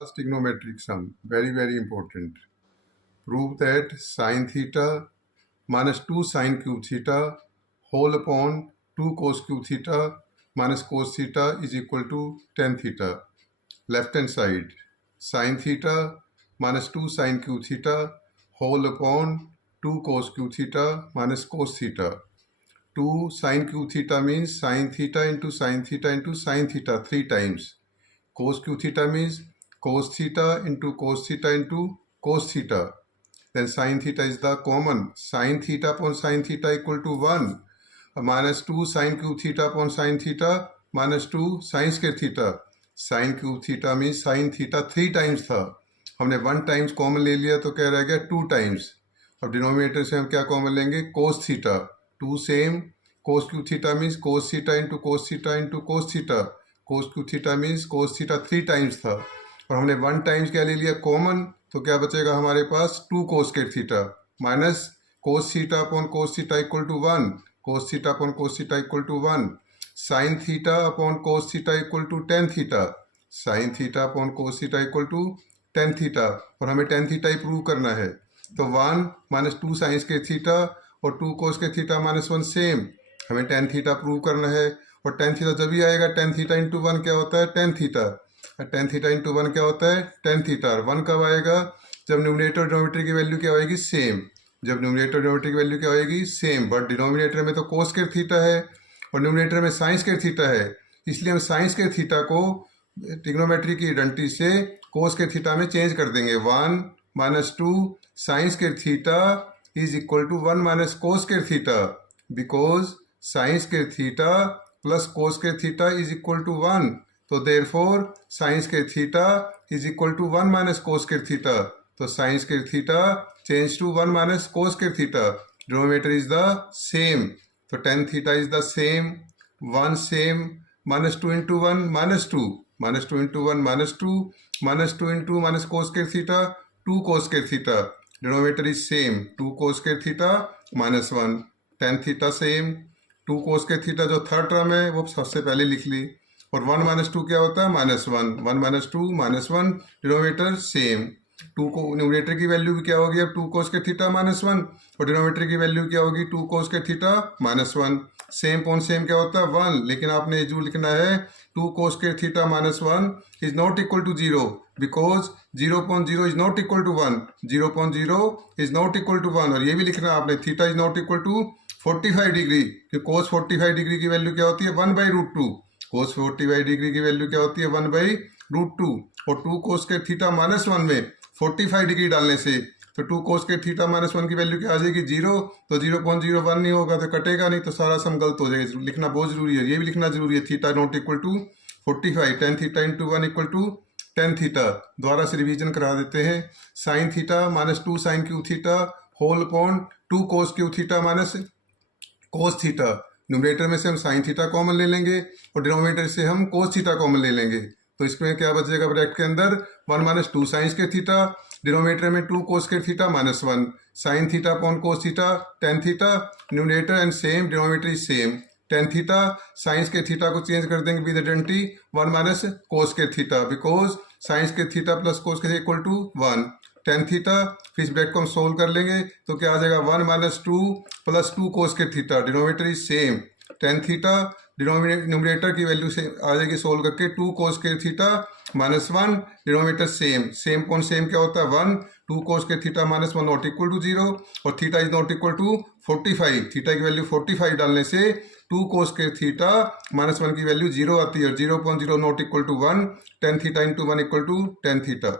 Trigonometric sum, very important. Prove that sine theta minus 2 sine cube theta whole upon 2 cos cube theta minus cos theta is equal to tan theta. Left hand side, sine theta minus 2 sine cube theta whole upon 2 cos cube theta minus cos theta. 2 sine cube theta means sine theta into sine theta into sine theta 3 times. Cos cube theta means cos theta into cos theta into cos theta. Then sin theta is the common. Sin theta upon sin theta equal to 1. Minus 2 sin cube theta upon sin theta minus 2 sin square theta. Sin cube theta means sin theta 3 times था, हमने 1 times common ले लिया तो क्या रह गया 2 times. अब denominator से हम क्या कॉमन लेंगे cos theta. 2 same. cos cube theta means cos theta into cos theta into cos theta. cos cube theta means cos theta 3 times था और हमने 1 टाइम्स क्या ले लिया कॉमन, तो क्या बचेगा हमारे पास 2 cos square theta minus cos theta upon cos theta equal to 1. cos theta upon cos theta equal to 1. sin theta upon cos theta equal to tan theta. sin theta upon cos theta equal to tan theta और हमें tan theta ही prove करना है. तो 1 minus 2 sin square theta और 2 cos square theta minus 1 same. हमें tan theta prove करना है और tan थीटा जब भी आएगा tan थीटा इंटू 1 क्या होता है tan theta. tan theta into 1 क्या होता है tan थीटा. 1 कब आएगा जब न्यूमरेटर और डिनोमिनेटर की वैल्यू क्या होएगी सेम. जब न्यूमरेटर डिनोमिनेटर की वैल्यू क्या होएगी सेम, बट डिनोमिनेटर में तो cos स्क्वायर थीटा है और न्यूमरेटर में sin स्क्वायर थीटा है, इसलिए हम sin स्क्वायर थीटा को ट्रिग्नोमेट्री की आइडेंटिटी से cos स्क्वायर थीटा में चेंज कर देंगे. 1 minus 2 sin square theta is equal to 1 minus cos square theta, because sin square theta plus cos square theta is equal to 1. तो therefore sin square theta is equal to 1 minus cos square theta. तो sin square theta change to 1 minus cos square theta. Denominator is the same, तो tan theta is the same. 1 same. Minus 2 into 1 minus 2. Minus 2 into 1 minus 2. Minus 2 into minus cos square theta 2 cos square theta. Denominator is same. 2 cos square theta minus 1. tan theta same. 2 cos square theta जो third term है वो सबसे पहले लिख ली और 1 minus 2 क्या होता है minus 1. 1 minus 2 minus 1. Denominator same. 2 को न्यूमरेटर की वैल्यू भी क्या होगी अब 2 cos स्क्वायर थीटा माइनस 1 और डिनोमिनेटर की वैल्यू क्या होगी 2 cos square theta minus 1. Same upon same क्या होता है 1, लेकिन आपने जो लिखना है 2 cos square theta minus 1 is not equal to 0 because 0.0 is not equal to 1. 0.0 is not equal to 1 और ये भी लिखना है आपने theta is not equal to 45 degree. cos 45 degree की वैल्यू क्या होती है 1/√2. cos 45 डिग्री की वैल्यू क्या होती है 1/√2 और 2 cos स्क्वायर थीटा माइनस 1 में 45 डिग्री डालने से तो 2 cos स्क्वायर थीटा माइनस 1 की वैल्यू क्या आ जाएगी 0. तो 0.01 नहीं होगा तो कटेगा नहीं, तो सारा सम गलत हो जाएगा. लिखना बहुत जरूरी है, ये भी लिखना जरूरी है. Theta not equal to 45. tan theta into 1 equal to tan theta. दोबारा से रिवीजन करा देते हैं. sin theta minus 2 sin cube theta whole upon 2 cos cube theta minus cos theta. Numerator में से हम sin थीटा कॉमन ले लेंगे और डिनोमिनेटर से हम cos थीटा कॉमन ले लेंगे. तो इसमें क्या बचेगा ब्रैकेट के अंदर 1 minus 2 sin square theta. Denominator में 2 cos square theta minus 1. sin theta upon cos theta tan theta. Numerator and same, denominator is same. tan theta sin square theta को चेंज कर देंगे with identity 1 minus cos square theta because sin square theta plus cos square equal to 1. tan theta फिर इस bracket को हम solve कर लेंगे तो क्या आ जाएगा 1 minus 2 plus 2 cos square theta. Denominator is same. tan theta numerator की वैल्यू से आ जाएगी सोल्व करके 2 cos square theta minus 1. Denominator same. Same कौन सेम क्या होता है 1. 2 cos square theta minus 1 not equal to 0 और theta is not equal to 45. Theta की वैल्यू 45 डालने से 2 cos स्क्वायर थीटा माइनस 1 की वैल्यू 0 आती है और 0.0 not equal to 1. tan theta into 1 equal to tan theta.